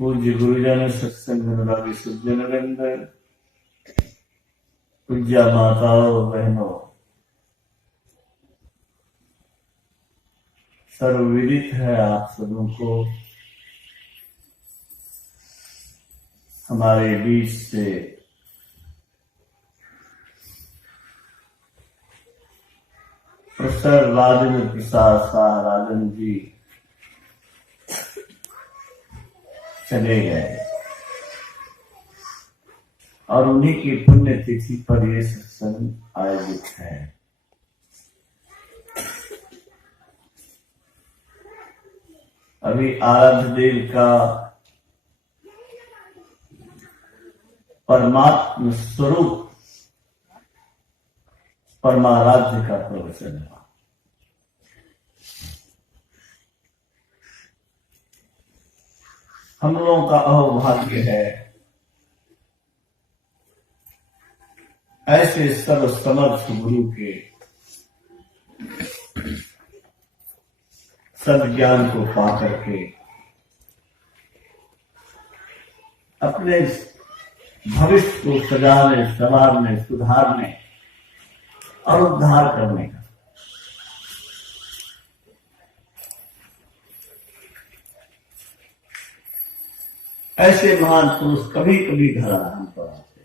पूज्य गुरुजन सत्संग अनुरागी सज्जन वृंद, पूज्य माताओं बहनों, सर्वविदित है आप सबों को हमारे बीच से प्रोफेसर राजेंद्र प्रसाद शाह राजन जी चले गए और उन्हीं की पुण्य तिथि पर यह सत्संग आयोजित है। अभी आराध्य देव का परमात्म स्वरूप परमाराध्य का प्रवचन है। हम लोगों का अहोभाग्य है ऐसे सर्वसमर्थ गुरु के सद्ज्ञान को पा करके अपने भविष्य को सजाने, संवारने, सुधारने और उद्धार करने का ऐसे महान पुरुष कभी कभी घर हम पर आते।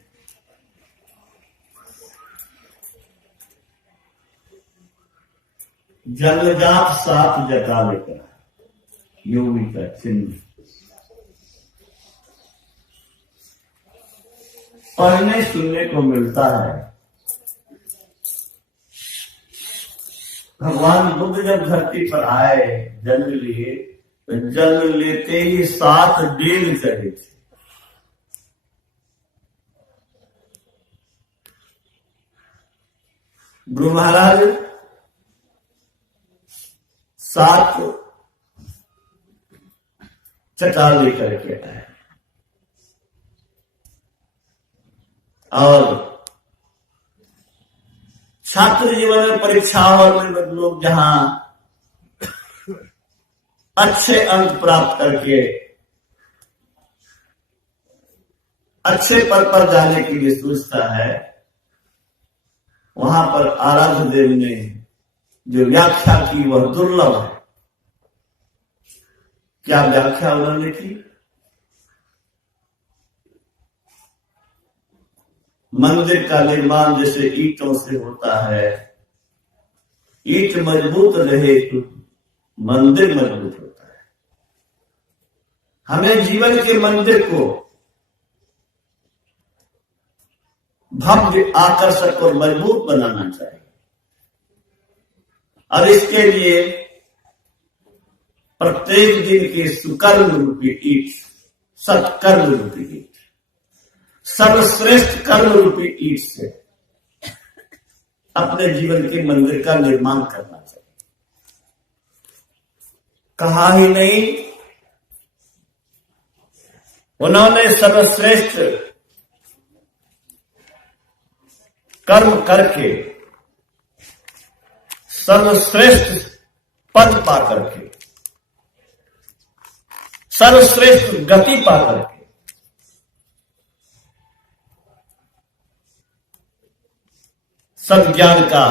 जन्मजात सात जटा लेकर योगी का चिन्ह पढ़ने सुनने को मिलता है। भगवान बुद्ध जब धरती पर आए, जन्म लिए, तो जन्म लेते ही 7 डेग चढ़े थे। गुरु महाराज 7 चटा लेकर के आए और छात्र जीवन में परीक्षाओं में लोग जहां अच्छे अंक प्राप्त करके अच्छे पद पर जाने के लिए सोचता है, वहां पर आराध्य देव ने जो व्याख्या की वह दुर्लभ है। क्या व्याख्या उन्होंने की? मंदिर का निर्माण जैसे ईंटों से होता है, ईंट मजबूत रहे तो मंदिर मजबूत होता है। हमें जीवन के मंदिर को भव्य, आकर्षक और मजबूत बनाना चाहिए और इसके लिए प्रत्येक दिन के सुकर्म रूपी ईंट, सत्कर्म रूपी ईंट, सर्वश्रेष्ठ कर्म रूपी ईंट से अपने जीवन के मंदिर का निर्माण करना चाहिए। कहा ही नहीं, उन्होंने सर्वश्रेष्ठ कर्म करके सर्वश्रेष्ठ पद पा करके, सर्वश्रेष्ठ गति पा करके सद्ज्ञान का,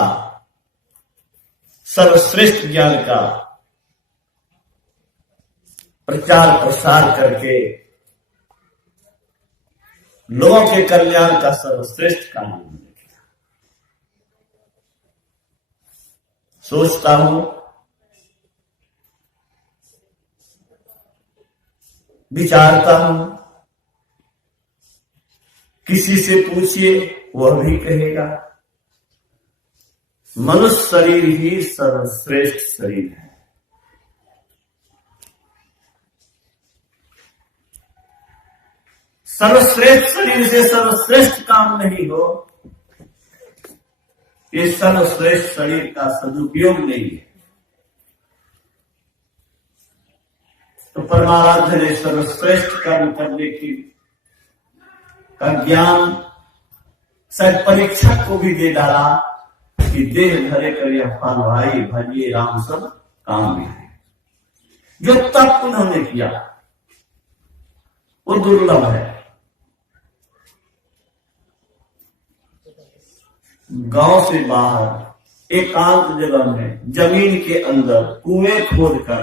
सर्वश्रेष्ठ ज्ञान का प्रचार प्रसार करके लोगों के कल्याण का सर्वश्रेष्ठ काम किया। सोचता हूं, विचारता हूं, किसी से पूछिए वह भी कहेगा मनुष्य शरीर ही सर्वश्रेष्ठ शरीर है। सर्वश्रेष्ठ शरीर से सर्वश्रेष्ठ काम नहीं हो, इस सर्वश्रेष्ठ शरीर का सदुपयोग नहीं है। तो परमाराध्य ने सर्वश्रेष्ठ कर्म करने की का ज्ञान शायद परीक्षक को भी दे डाला कि देह धरे कर यह फल भाई भजिए राम सब काम में है। जो तप उन्होंने किया वो दुर्लभ है। गांव से बाहर एकांत जगह में जमीन के अंदर कुएं खोदकर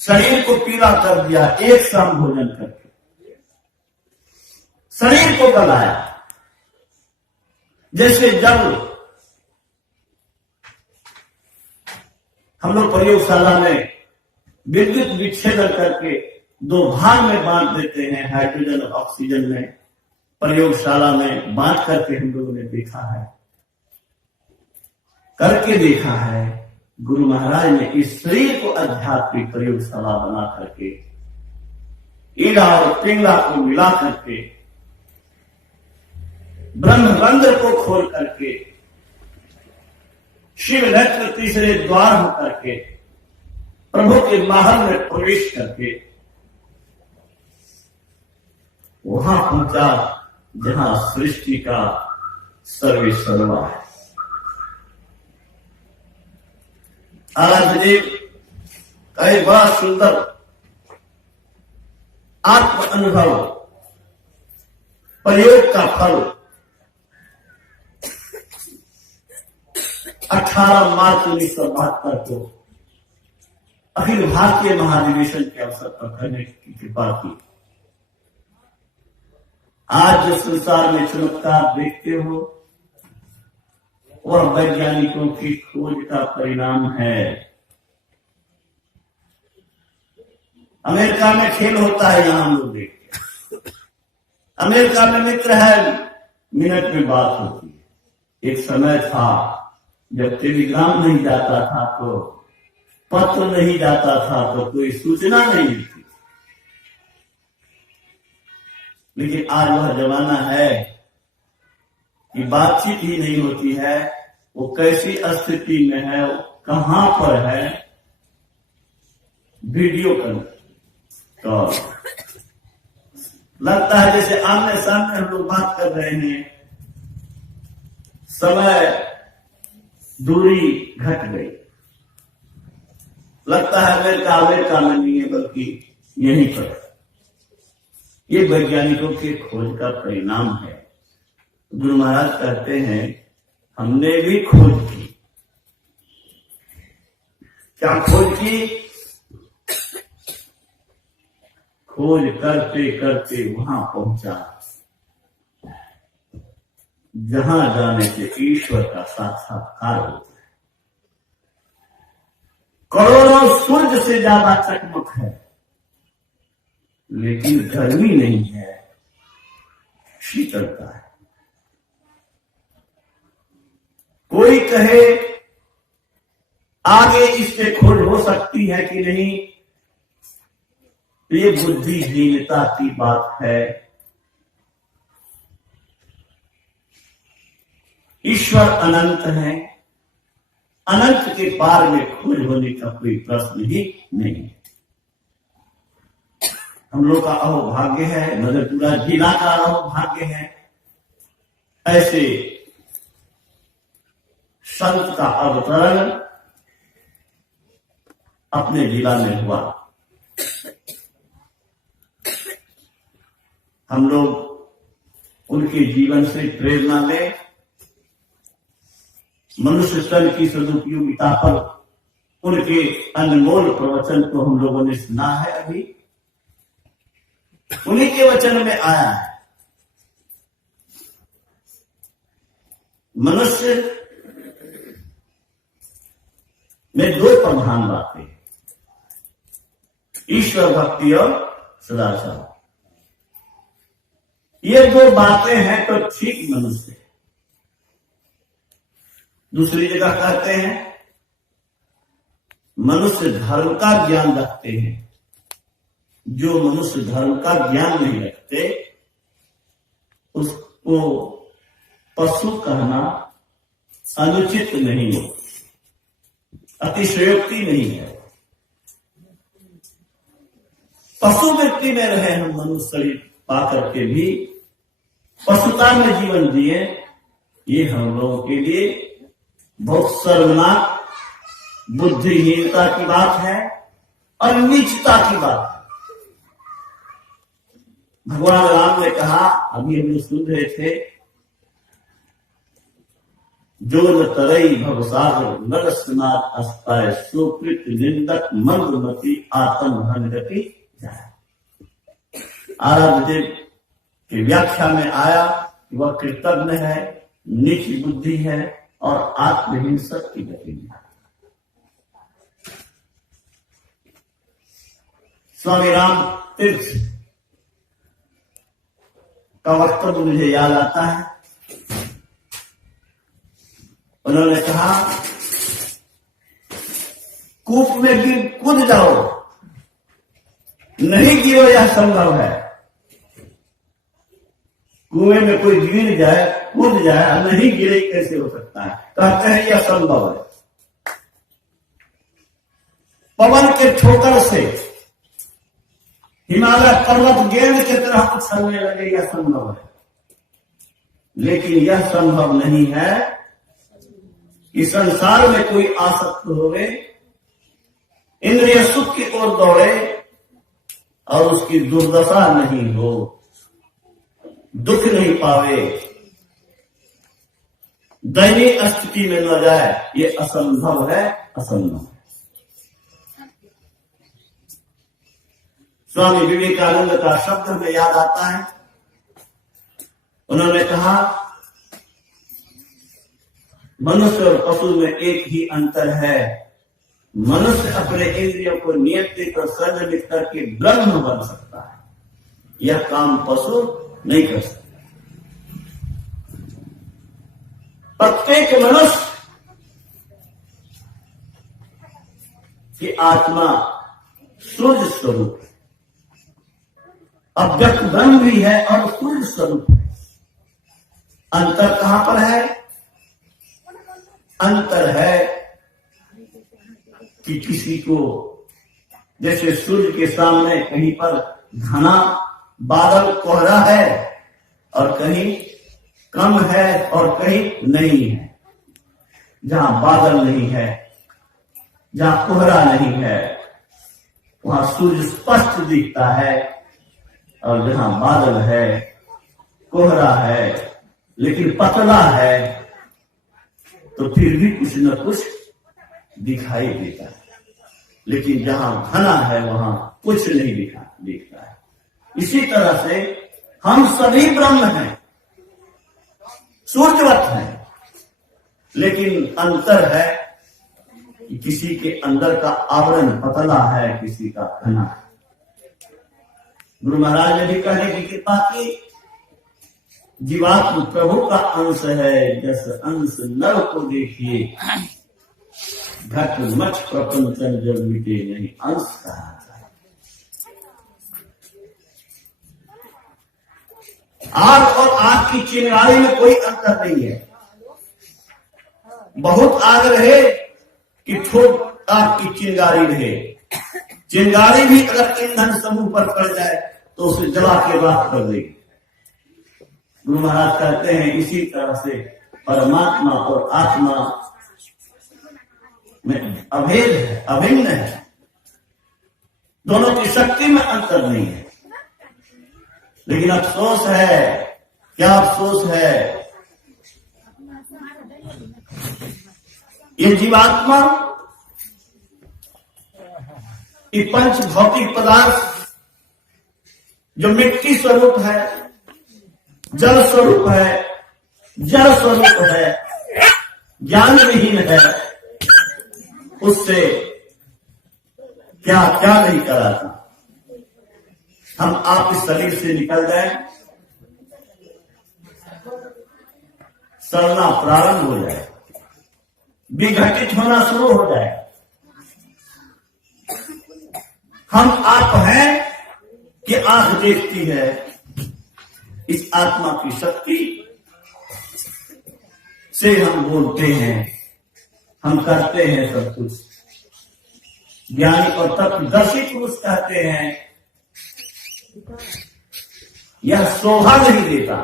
शरीर को पीला कर दिया, एक शाम भोजन करके शरीर को गलाया। जैसे जब हम लोग प्रयोगशाला में विद्युत विच्छेदन करके दो भाग में बांट देते हैं, हाइड्रोजन और ऑक्सीजन में, प्रयोगशाला में बांट करके हम लोगों ने देखा है, करके देखा है। गुरु महाराज ने इस शरीर को आध्यात्मिक प्रयोगशाला बना करके ईड़ा और पिंगला को मिला करके ब्रह्मरंध्र को खोल करके शिव नेत्र तीसरे द्वार हो करके प्रभु के महल में प्रवेश करके वहां पहुंचा जहां सृष्टि का सर्वेसर्वा है। आराध्य का एक बड़ा सुंदर आत्म अनुभव, प्रयोग का फल 18 मार्च 1972 को अखिल भारतीय महाधिवेशन के अवसर पर करने की कृपा की। आज जो संसार में चमत्कार देखते हो वह वैज्ञानिकों की खोज का परिणाम है। अमेरिका में खेल होता है, यहां हम लोग देखते हैं। अमेरिका में मित्र है, मिनट में बात होती है। एक समय था जब टेलीग्राम नहीं जाता था, तो पत्र नहीं जाता था, तो कोई सूचना नहीं मिलती। लेकिन आज वह जमाना है कि बातचीत ही नहीं होती है, वो कैसी स्थिति में है, कहां पर है, वीडियो कॉल लगता है जैसे आमने सामने हम लोग बात कर रहे हैं। समय दूरी घट गई, लगता है अमेरिका में नहीं है बल्कि यहीं पर। ये वैज्ञानिकों के खोज का परिणाम है। गुरु महाराज कहते हैं हमने भी खोज की। क्या खोज की? खोज करते करते वहां पहुंचा जहां जाने से ईश्वर का साक्षात्कार होता है। करोड़ों सूर्य से ज्यादा चकमक है, लेकिन गर्मी नहीं है, शीतलता है। कोई कहे आगे इससे खोज हो सकती है कि नहीं, ये बुद्धिहीनता की बात है। ईश्वर अनंत है, अनंत के पार में खोज होने का कोई प्रश्न ही नहीं। हम लोग का अहोभाग्य है, मधेपुरा जिला का अहोभाग्य है, ऐसे संत का अवतरण अपने जिला में हुआ। हम लोग उनके जीवन से प्रेरणा लें। मनुष्य तन की सदुपयोगिता पर उनके अनमोल प्रवचन को हम लोगों ने सुना है। अभी उन्हीं के वचन में आया है, मनुष्य में दो प्रधान बातें, ईश्वर भक्ति और सदाचार। ये दो बातें हैं तो ठीक मनुष्य। दूसरी जगह कहते हैं मनुष्य धर्म का ज्ञान रखते हैं। जो मनुष्य धर्म का ज्ञान नहीं रखते उसको पशु कहना अनुचित नहीं है, अतिशयोक्ति नहीं है। पशु व्यक्ति में रहे हम मनुष्य शरीर पाकर के भी पशुता में जीवन जिए, ये हम लोगों के लिए बहुत शर्मनाक, बुद्धिहीनता की बात है और नीचता की बात है। भगवान राम ने कहा, अभी हम लोग सुन रहे थे, जो न तरई भवसागर नरस्नाथ अस्ताय सुकृत निंदक मंदमती आत्म भंगति जाए। आराध्य की व्याख्या में आया कि वह कृतज्ञ है, नीच बुद्धि है और आत्महिंसक की गति में। स्वामी राम तीर्थ का वक्तव्य मुझे याद आता है। उन्होंने कहा, कूप में गिर कूद जाओ, नहीं गिरो यह संभव है। कुएं में कोई गिर जाए, कूद जाए, नहीं गिरे कैसे हो सकता है? कहते हैं यह संभव है। पवन के ठोकर से हिमालय पर्वत गेंद की तरह उछलने लगे, यह संभव है। लेकिन यह संभव नहीं है कि संसार में कोई आसक्त होवे, इंद्रिय सुख की ओर दौड़े और उसकी दुर्दशा नहीं हो, दुख नहीं पावे, दैनिक स्थिति में न जाए। ये असंभव है, असंभव। स्वामी विवेकानंद का शब्द में याद आता है, उन्होंने कहा, मनुष्य और पशु में एक ही अंतर है, मनुष्य अपने इंद्रियों को नियंत्रित और संयमित करके ब्रह्म बन सकता है, यह काम पशु नहीं कर सकता। प्रत्येक मनुष्य की आत्मा सूर्य स्वरूप है, अव्यक्त ब्रह्म भी है और सूर्य स्वरूप है। अंतर कहां पर है? अंतर है कि किसी को जैसे सूर्य के सामने कहीं पर घना बादल कोहरा है और कहीं कम है और कहीं नहीं है। जहां बादल नहीं है, जहां कोहरा नहीं है, वहां सूर्य स्पष्ट दिखता है, और जहां बादल है, कोहरा है, लेकिन पतला है, तो फिर भी कुछ न कुछ दिखाई देता है। लेकिन जहां घना है वहां कुछ नहीं दिखता है। इसी तरह से हम सभी ब्रह्म हैं, सूर्यवत हैं, लेकिन अंतर है कि किसी के अंदर का आवरण पतला है, किसी का घना है। गुरु महाराज ने भी कहने की कृपा की, जीवात्म प्रभु का अंश है, जस अंश नर को देखिए, घट मच प्रपंचन जब मिटे नहीं अंश कहा। आग और आग की चिंगारी में कोई अंतर नहीं है। बहुत आग रहे कि ठोक आग की चिंगारी रहे, चिंगारी भी अगर ईंधन समूह पर पड़ जाए तो उसे जला के राख कर देगी। गुरु महाराज कहते हैं इसी तरह से परमात्मा और आत्मा में अभेद है, अभिन्न है, दोनों की शक्ति में अंतर नहीं है। लेकिन अफसोस है, क्या अफसोस है, ये जीवात्मा, ये पंच भौतिक पदार्थ जो मिट्टी स्वरूप है, जल स्वरूप है, जल स्वरूप है, ज्ञान विहीन है, उससे क्या क्या नहीं करा था। हम आप इस शरीर से निकल जाए, सड़ना प्रारंभ हो जाए, विघटित होना शुरू हो जाए। हम आप हैं कि आंख देखती है, इस आत्मा की शक्ति से हम बोलते हैं, हम करते हैं सब कुछ। ज्ञानी और तत्वदर्शी पुरुष कहते हैं यह शोभा नहीं देता।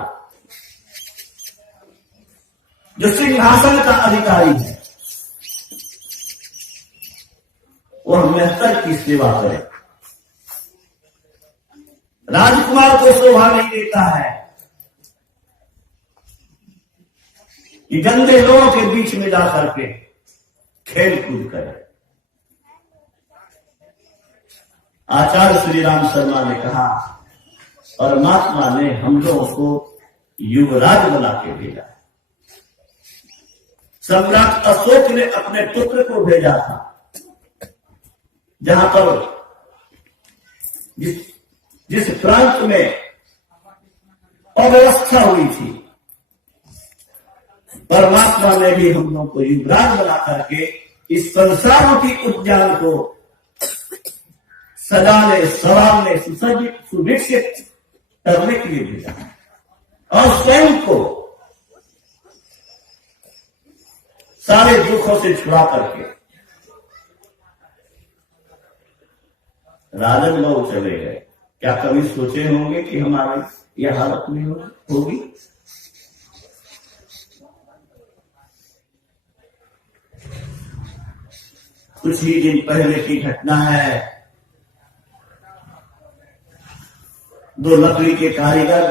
जो सिंहासन का अधिकारी है वह मेहतर की सेवा करे, राजकुमार को शोभा नहीं देता है कि गंदे लोगों के बीच में जाकर के खेल कूद करे। आचार्य श्री राम शर्मा ने कहा, परमात्मा ने हम लोगों को युवराज बना के भेजा। सम्राट अशोक ने अपने पुत्र को भेजा था, जहां पर जिस प्रांत में अव्यवस्था हुई थी, परमात्मा ने भी हम लोगों को युवराज बना करके इस संसार की उद्यान को सजाने, संवारने, सुसज्जित, सुविकसित करने के लिए भेजा और स्वयं को सारे दुखों से छुड़ा करके राजन लोग चले गए। क्या कभी सोचे होंगे कि हमारी यह हालत नहीं होगी? कुछ ही दिन पहले की घटना है। दो लकड़ी के कारीगर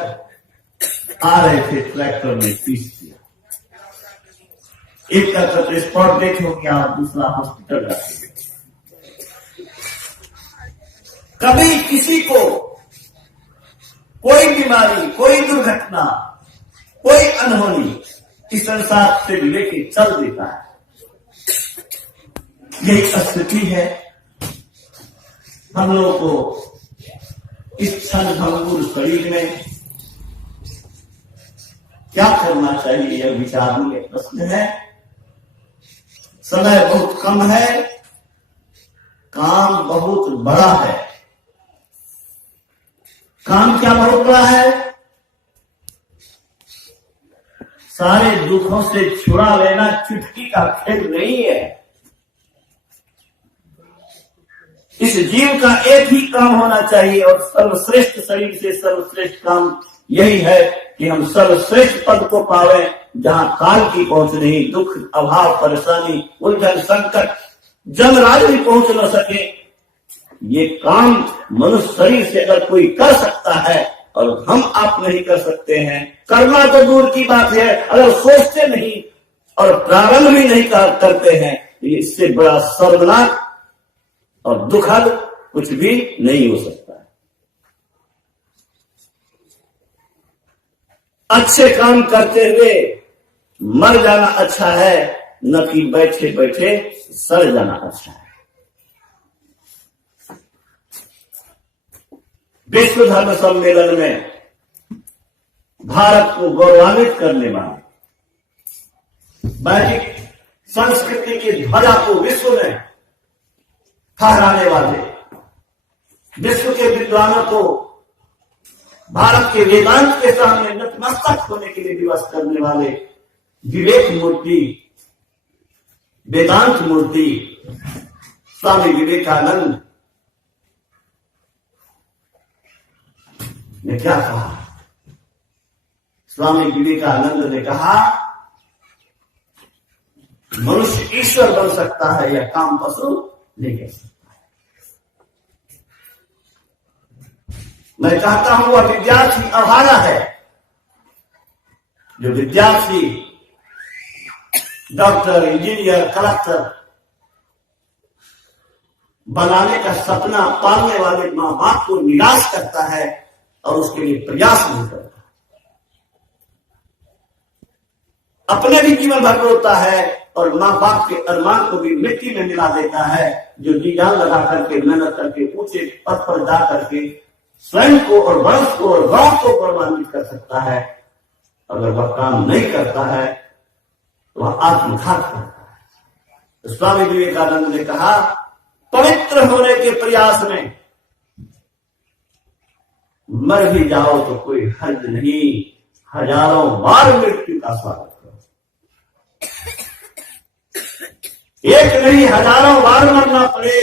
आ रहे थे, ट्रैक्टर में पीस दिया। एक का स्पॉट डेथ हो गया और दूसरा हॉस्पिटल जाके। कभी किसी को कोई बीमारी, कोई दुर्घटना, कोई अनहोनी इस संसार से लेके चल देता है। यही स्थिति है। हम लोगों को इस क्षण भंगुर शरीर में क्या करना चाहिए, यह विचारणीय प्रश्न है। समय बहुत कम है, काम बहुत बड़ा है। काम क्या बहुत बड़ा है? सारे दुखों से छुड़ा लेना चुटकी का खेल नहीं है। इस जीव का एक ही काम होना चाहिए और सर्वश्रेष्ठ शरीर से सर्वश्रेष्ठ काम यही है कि हम सर्वश्रेष्ठ पद को पावे, जहां काल की पहुंच नहीं, दुख, अभाव, परेशानी, उलझन, संकट, जमराज भी पहुंच न सके। ये काम मनुष्य शरीर से अगर कोई कर सकता है और हम आप नहीं कर सकते हैं, करना तो दूर की बात है, अगर सोचते नहीं और प्रारंभ भी नहीं करते हैं, तो इससे बड़ा सर्वनाश और दुखद कुछ भी नहीं हो सकता है। अच्छे काम करते हुए मर जाना अच्छा है, न कि बैठे बैठे सड़ जाना अच्छा है। विश्व धर्म सम्मेलन में भारत को गौरवान्वित करने वाले, वैदिक संस्कृति की ध्वजा को विश्व में फहराने वाले, विश्व के विद्वानों को भारत के वेदांत के सामने नतमस्तक होने के लिए विवश करने वाले विवेक मूर्ति, वेदांत मूर्ति स्वामी विवेकानंद ने क्या कहा? स्वामी विवेकानंद ने कहा, मनुष्य ईश्वर बन सकता है या काम पशु नहीं कर सकता। मैं चाहता हूं वह विद्यार्थी अभागा है जो विद्यार्थी डॉक्टर, इंजीनियर, कलेक्टर बनाने का सपना पालने वाले मां बाप को निराश करता है और उसके लिए प्रयास नहीं करता, अपने भी जीवन भर रोता है और मां बाप के अरमान को भी मिट्टी में मिला देता है, जो जी जान लगा करके मेहनत करके ऊंचे पद पर जा करके स्वयं को और वंश को और गांव को गौरवान्वित कर सकता है। अगर वह काम नहीं करता है तो वह आत्मघात करता है। तो स्वामी विवेकानंद ने कहा, पवित्र होने के प्रयास में मर भी जाओ तो कोई हर्ज नहीं, हजारों बार मृत्यु का स्वागत करो। एक नहीं, हजारों बार मरना पड़े,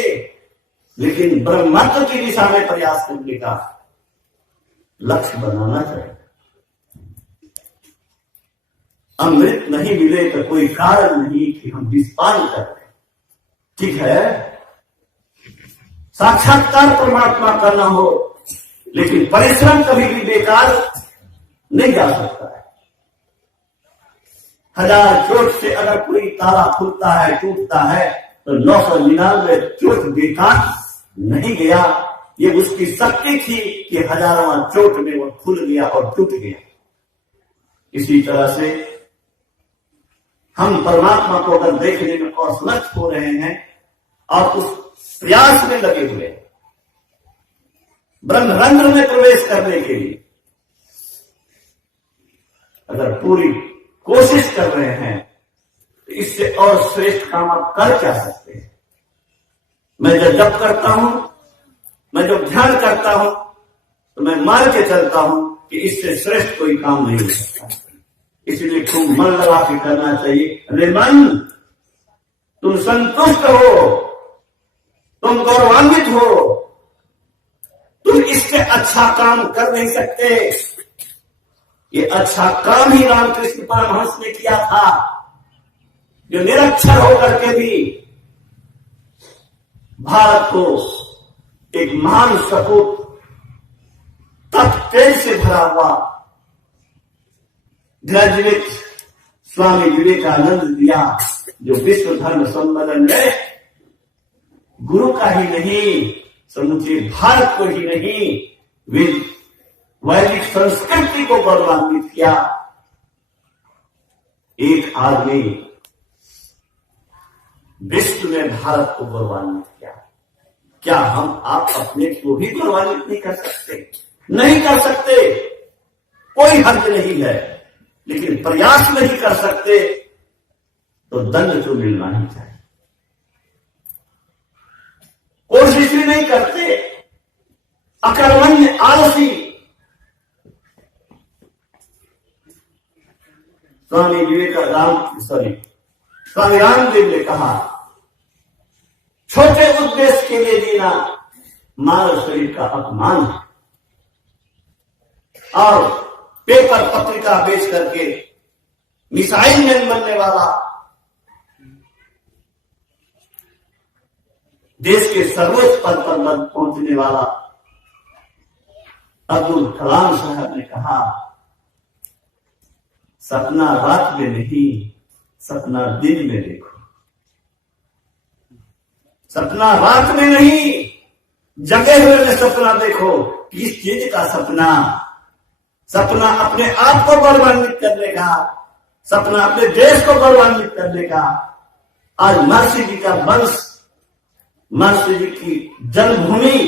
लेकिन ब्रह्मत्व की दिशा में प्रयास करने का लक्ष्य बनाना चाहिए। अमृत नहीं मिले तो कोई कारण नहीं कि हम विषपान करें, ठीक है। साक्षात्कार परमात्मा करना हो लेकिन परिश्रम कभी भी बेकार नहीं जा सकता है। 1000 चोट से अगर कोई ताला खुलता है, टूटता है, तो 999 चोट बेकार नहीं गया। ये उसकी शक्ति थी कि 1000वां चोट में वो खुल गया और टूट गया। इसी तरह से हम परमात्मा को अगर देखने में असमर्थ हो रहे हैं और उस प्रयास में लगे हुए ब्रह्मरंध्र में प्रवेश करने के लिए अगर पूरी कोशिश कर रहे हैं, तो इससे और श्रेष्ठ काम आप कर क्या सकते हैं। मैं जब जप करता हूं, मैं जब ध्यान करता हूं, तो मैं मान के चलता हूं कि इससे श्रेष्ठ कोई काम नहीं हो सकता। इसलिए खूब मन लगा के करना चाहिए। अरे मन, तुम संतुष्ट हो, तुम गौरवान्वित हो, तुम इससे अच्छा काम कर नहीं सकते। ये अच्छा काम ही रामकृष्ण परमहंस ने किया था, जो निरक्षर होकर के भी भारत को एक महान सपूत तप तेज से भरा हुआ ग्रेजुएट स्वामी विवेकानंद दिया, जो विश्व धर्म सम्मेलन में गुरु का ही नहीं, समूचे भारत को ही नहीं, वैदिक संस्कृति को गौरवान्वित किया। एक आदमी विश्व में भारत को गौरवान्वित किया। क्या हम आप अपने को भी गौरवान्वित नहीं कर सकते? नहीं कर सकते, कोई हर्ज नहीं है, लेकिन प्रयास नहीं कर सकते तो दंड तो मिलना ही चाहिए। कोशिश भी नहीं करते, अकर्मण्य आलसी। स्वामी रामदेव ने कहा, छोटे उद्देश्य के लिए जीना मानव शरीर का अपमान है। और पेपर पत्रिका बेच करके मिसाइल मैन बनने वाला, देश के सर्वोच्च पद पर पहुंचने वाला अब्दुल कलाम साहब ने कहा, सपना रात में नहीं, सपना दिन में देखो। सपना रात में नहीं, जगे हुए में सपना देखो। किस चीज का सपना? सपना अपने आप को गौरवान्वित करने का, सपना अपने देश को गौरवान्वित करने का। आज महर्षि जी का वंश, महर्षि जी की जन्मभूमि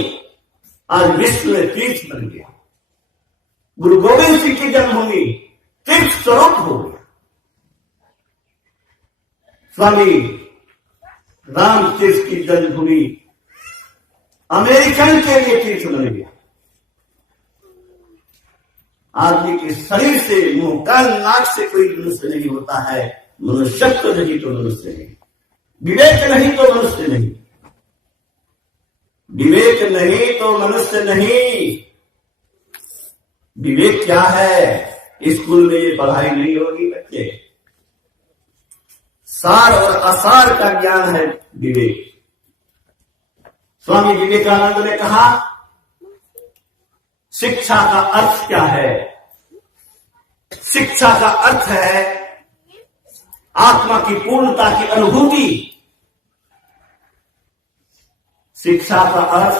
आज विश्व में तीर्थ बन गया। गुरु गोविंद सिंह की जन्मभूमि तीर्थ स्वरूप हो गया। स्वामी राम तीर्थ की जन्मभूमि अमेरिकन के लिए तीर्थ बन गया। आदमी के शरीर से, मुंह कान नाक से कोई मनुष्य नहीं होता है। मनुष्यत्व नहीं तो मनुष्य नहीं, विवेक नहीं तो मनुष्य नहीं, विवेक नहीं तो मनुष्य नहीं। विवेक क्या है? स्कूल में ये पढ़ाई नहीं होगी बच्चे। सार और असार का ज्ञान है विवेक। स्वामी विवेकानंद ने कहा, शिक्षा का अर्थ क्या है? शिक्षा का अर्थ है आत्मा की पूर्णता की अनुभूति। शिक्षा का अर्थ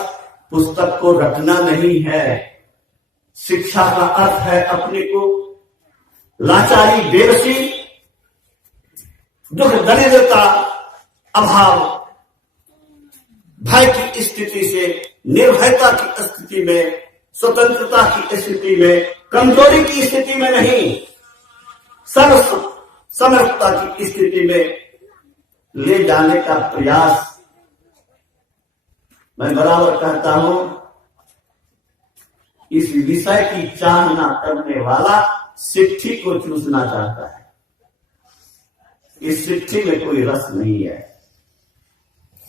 पुस्तक को रटना नहीं है। शिक्षा का अर्थ है अपने को लाचारी, बेबसी, दुख, दरिद्रता, अभाव, भय की स्थिति से निर्भयता की स्थिति में, स्वतंत्रता की स्थिति में, कमजोरी की स्थिति में नहीं, सर्व समर्थता की स्थिति में ले जाने का प्रयास। मैं बराबर कहता हूं, इस विषय की चाहना करने वाला सिट्ठी को चूसना चाहता है। इस सिट्ठी में कोई रस नहीं है।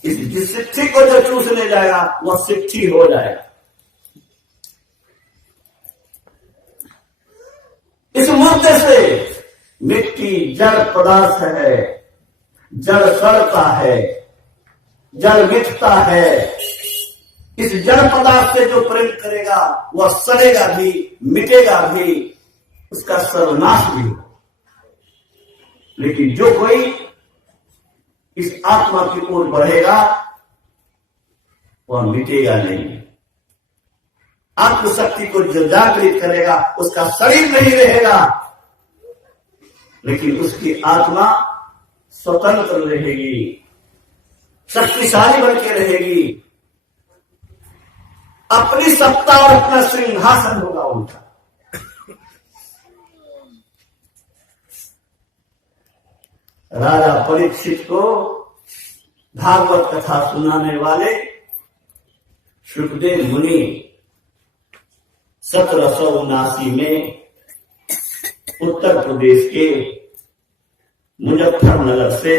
जिस सिट्ठी को जो चूसने जाएगा वह सिट्ठी हो जाएगा। इस मुद्दे से मिट्टी जड़ पदार्थ है, जड़ सड़ता है, जड़ मिटता है, इस जड़ पदार्थ से जो प्रेम करेगा वह सड़ेगा भी, मिटेगा भी, उसका सर्वनाश भी हो। लेकिन जो कोई इस आत्मा की ओर बढ़ेगा वह मिटेगा नहीं। आत्मशक्ति को जो जागृत करेगा उसका शरीर नहीं रहेगा, लेकिन उसकी आत्मा स्वतंत्र रहेगी, शक्तिशाली बनके रहेगी। अपनी सत्ता और अपना सिंहासन होगा उनका। राजा परीक्षित को भागवत कथा सुनाने वाले सुखदेव मुनि 1779 में उत्तर प्रदेश के मुजफ्फरनगर से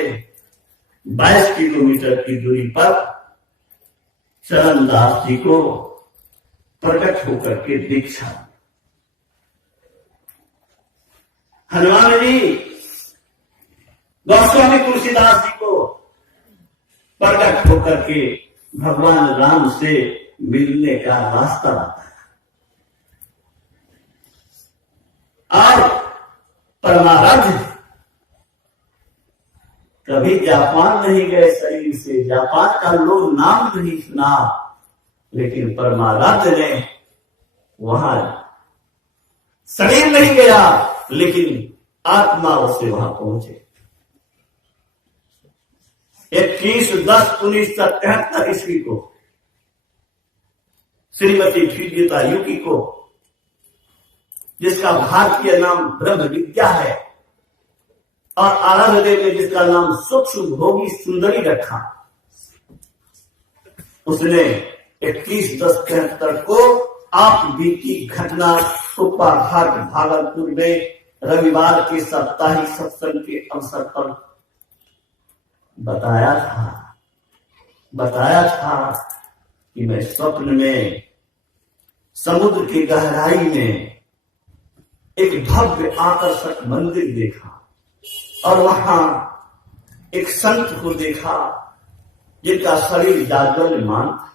22 किलोमीटर की दूरी पर चरणदास जी को प्रकट होकर के दीक्षा। हनुमान जी गोस्वामी तुलसीदास जी को प्रकट होकर के भगवान राम से मिलने का रास्ता बताया। और परमाराध्य कभी जापान नहीं गए शरीर से, जापान का लोग नाम नहीं सुना, लेकिन परमाराध्य ने वहां शरीर नहीं गया, लेकिन आत्मा उससे वहां पहुंचे। 21/10/1973 ईस्वी को श्रीमती विद्युता युकी को, जिसका भारतीय नाम ब्रह्म विद्या है और आराध्य देव ने जिसका नाम सूक्ष्म भोगी सुंदरी रखा, उसने 21/10/73 को आप बीती घटना कुप्पा घाट भागलपुर में रविवार के साप्ताहिक सत्संग के अवसर पर बताया था कि मैं स्वप्न में समुद्र की गहराई में एक भव्य आकर्षक मंदिर देखा और वहां एक संत को देखा जिनका शरीर जाज्वल्यमान था।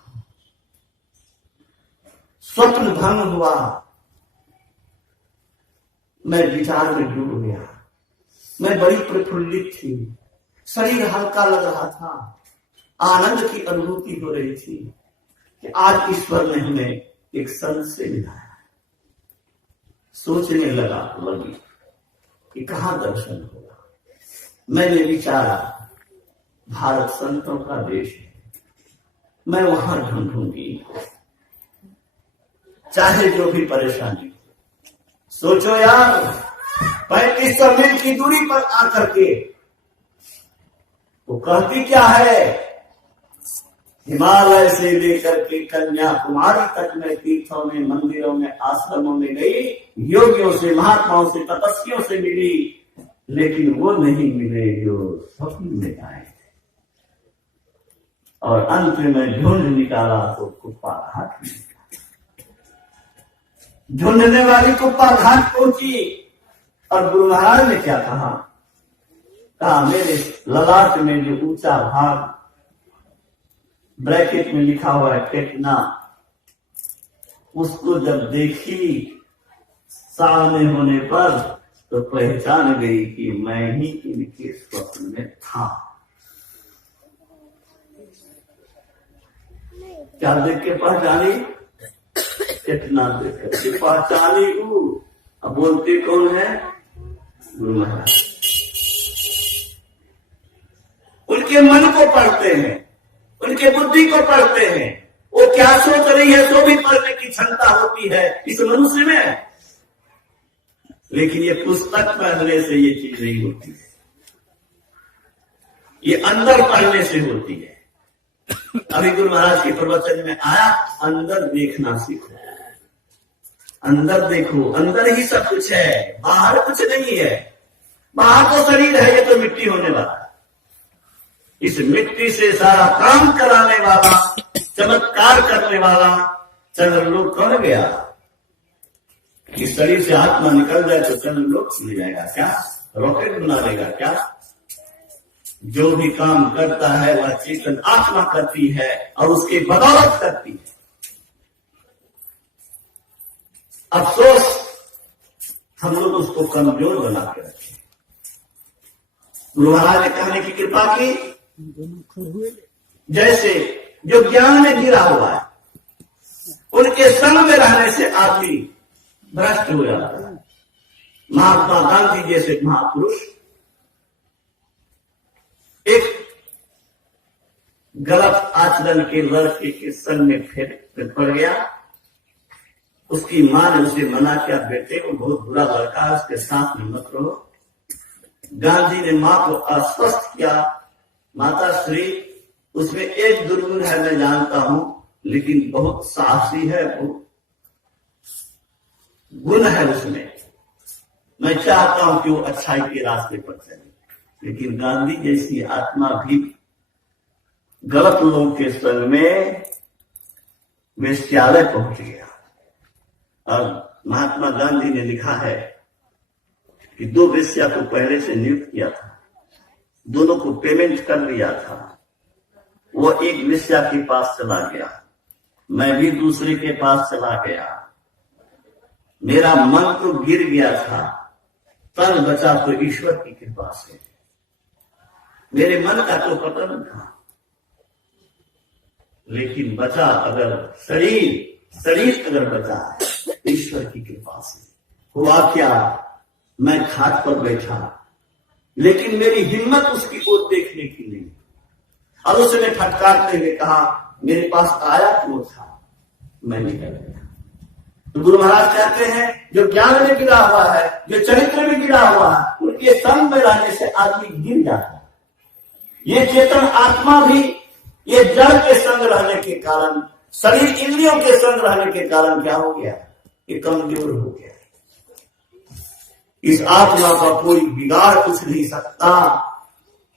स्वप्न भंग हुआ, मैं विचार में डूब गया। मैं बड़ी प्रफुल्लित थी, शरीर हल्का लग रहा था, आनंद की अनुभूति हो रही थी कि आज ईश्वर ने हमें एक संत से मिलाया। सोचने लगी कि कहां दर्शन होगा। मैंने विचारा भारत संतों का देश है, मैं वहां ढूंढूंगी चाहे जो भी परेशानी। सोचो यार, 3500 मील की दूरी पर आकर के वो कहती क्या है, हिमालय से लेकर के कन्याकुमारी तक में तीर्थों में, मंदिरों में, आश्रमों में गई, योगियों से, महात्माओं से, तपस्वियों से मिली, लेकिन वो नहीं मिले जो स्वप्न में आए थे। और अंत में ढूंढ निकाला तो कुप्पा घाट में। ढूंढने वाली कुप्पा घाट पहुंची और गुरु महाराज ने क्या कहा, मेरे ललाट में जो ऊंचा भाग ब्रैकेट में लिखा हुआ है टेटना, उसको जब देखी सामने होने पर तो पहचान गई कि मैं ही इनके स्वप्न में था। क्या देख के पहचानी? टेटना देख के पहचानी हूं। अब बोलते कौन है? गुरु महाराज। उनके मन को पढ़ते हैं, उनके बुद्धि को पढ़ते हैं। वो क्या सोच रही है सो भी पढ़ने की क्षमता होती है इस मनुष्य में, लेकिन ये पुस्तक पढ़ने से ये चीज नहीं होती है, ये अंदर पढ़ने से होती है। अभी गुरु महाराज के प्रवचन में आया, अंदर देखना सीखो, अंदर देखो, अंदर ही सब कुछ है, बाहर कुछ नहीं है। बाहर तो शरीर है, ये तो मिट्टी होने वाला है। इस मिट्टी से सारा काम कराने वाला, चमत्कार करने वाला चंद्रलोक कौन गया? इस शरीर से आत्मा निकल जाए तो चंद्रलोक मिल जाएगा क्या? रॉकेट बना देगा क्या? जो भी काम करता है वह चेतन आत्मा करती है और उसके बदौलत करती है। अफसोस हम लोग उसको कमजोर बना के रखे। गुरु महाराज ने कहने की कृपा की, जैसे जो ज्ञान में गिरा हुआ है उनके संग में रहने से आदमी भ्रष्ट हो जाता है। महात्मा गांधी जैसे महापुरुष एक गलत आचरण के लड़के के संग में फिर पड़ गया। उसकी मां ने उसे मना किया, बेटे वो बहुत बुरा लड़का है, उसके साथ में मत रहो। गांधी ने मां को आश्वस्त किया, माता श्री उसमें एक दुर्गुण है मैं जानता हूं, लेकिन बहुत साहसी है, बहुत गुण है उसमें, मैं चाहता हूं कि वो अच्छाई के रास्ते पर चले। लेकिन गांधी जैसी आत्मा भी गलत लोगों के संग में वेश्यालय पहुंच गया। और महात्मा गांधी ने लिखा है कि 2 वेश्या को पहले से नियुक्त किया था, दोनों को पेमेंट कर लिया था। वो एक वेश्या के पास चला गया, मैं भी दूसरे के पास चला गया। मेरा मन तो गिर गया था, तन बचा तो ईश्वर की कृपा से। मेरे मन का तो पतन था, लेकिन बचा अगर शरीर अगर बचा ईश्वर की कृपा से। हुआ क्या, मैं खाट पर बैठा, लेकिन मेरी हिम्मत उसकी ओर देखने की नहीं। और उसने फटकारते हुए कहा, मेरे पास आया क्यों था, मैं निकल गया। तो गुरु महाराज कहते हैं जो ज्ञान में गिरा हुआ है, जो चरित्र में गिरा हुआ है, उनके संग में रहने से आदमी गिर जाता है। ये चेतन आत्मा भी ये जड़ के संग रहने के कारण, शरीर इंद्रियों के संग रहने के कारण क्या हो गया, ये कमजोर हो गया। इस आत्मा का कोई बिगाड़ कुछ नहीं सकता।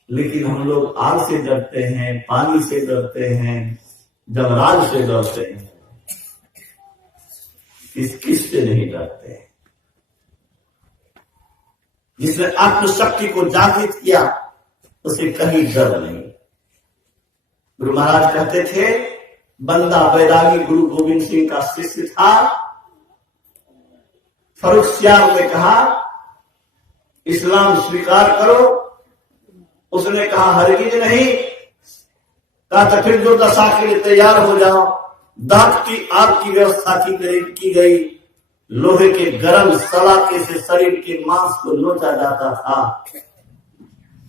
लेकिन हम लोग आग से डरते हैं, पानी से डरते हैं, जमराज से डरते हैं, किस से नहीं डरते। जिसने आत्मशक्ति को जागृत किया उसे कहीं डर नहीं। गुरु महाराज कहते थे, बंदा बैरागी गुरु गोविंद सिंह का शिष्य था। फर्रुख सियार ने कहा इस्लाम स्वीकार करो, उसने कहा हरगिज नहीं। कहा तो फिर जो दशा के लिए तैयार हो जाओ। दांत की आग की व्यवस्था की गई। लोहे के गर्म सलाके से शरीर के मांस को नोचा जाता था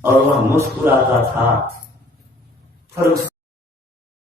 और वह मुस्कुराता था। फर्रुख